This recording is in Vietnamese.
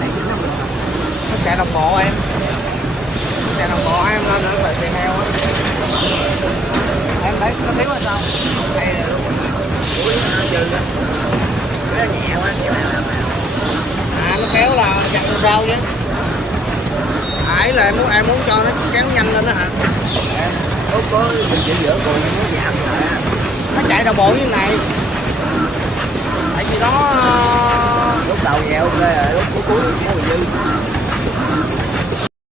này chứ không được. Nó chạy đồng bộ em. Chạy đồng bộ em lên nữa là chạy heo á. Em thấy nó thiếu hay sao? Đây là luôn. Ủa nó dư á. Nó nhẹ quá cái này là À nó kéo là chặt rau chứ. Ấy là em muốn cho nó kéo nhanh lên đó hả? có chỉ giữa cùng nó giảm lại. Nó chạy đồng bộ như thế này. Tại vì nó Lúc đầu dẻo ok rồi, lúc cuối nó bị dư.